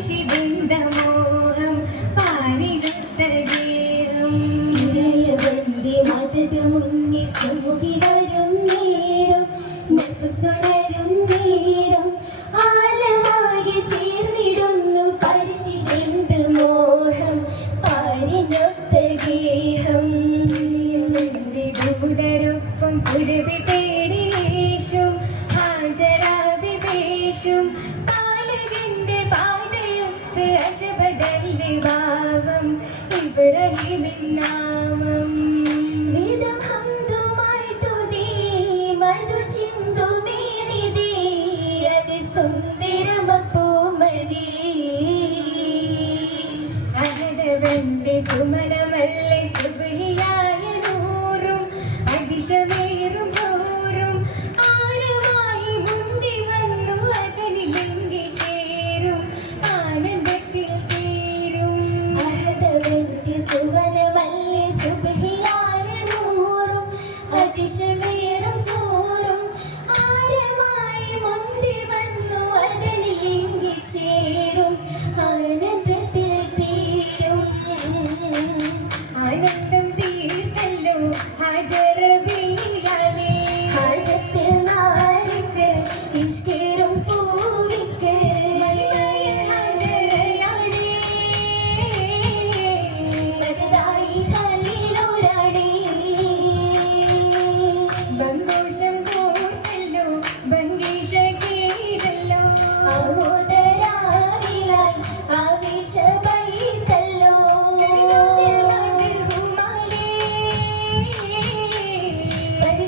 ശിശിബന്ധമോഹം പാരിതത്തഗേഹം ഇരയവന്റെ മതത മുന്നേ സുമുഖി വരും നേരം നഫസുണരും നേരം. ആലമാകെ ചേർന്നിടുന്നു പരിശിബന്ധ മോഹം പാരിനൊത്തഗേഹം ദൂതരൊപ്പം പുരവി பாவம் இப்ரஹீமின் நாமம்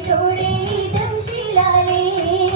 छोड़े दम शिलाले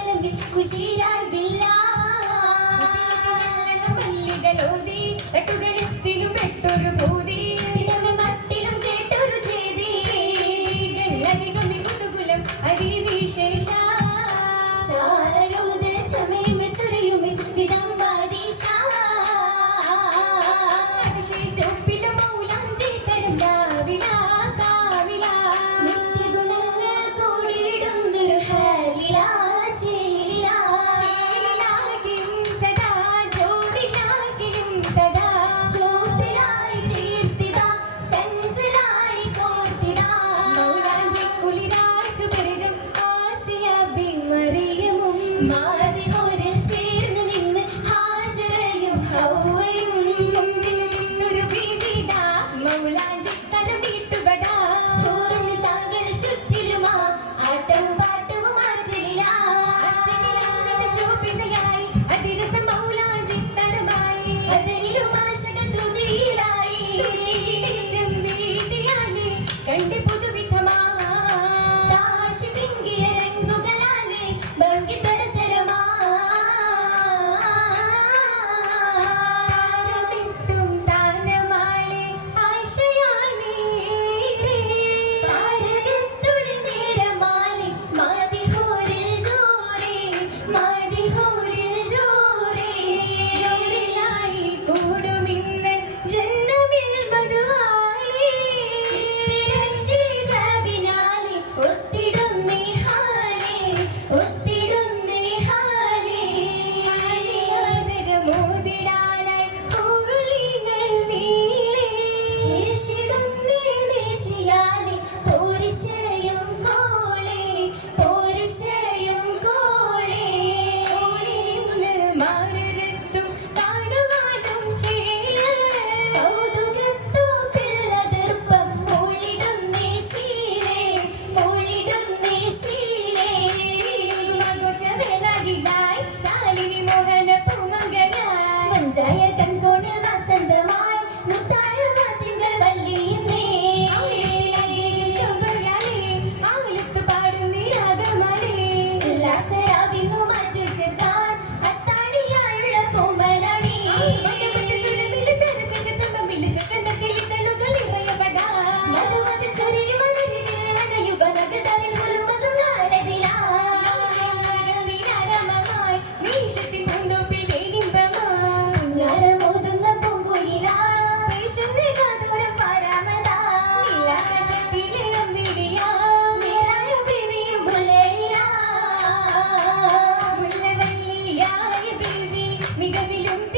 കുശലമ്പി കുശീരായി വില്ല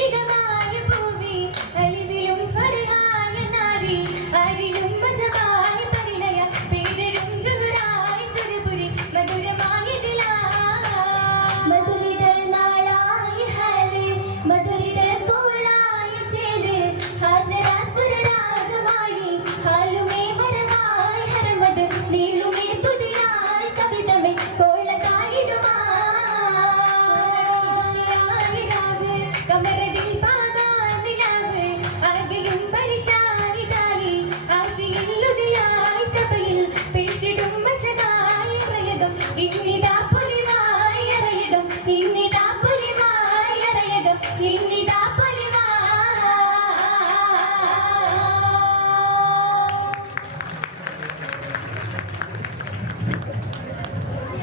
手が回 റയകം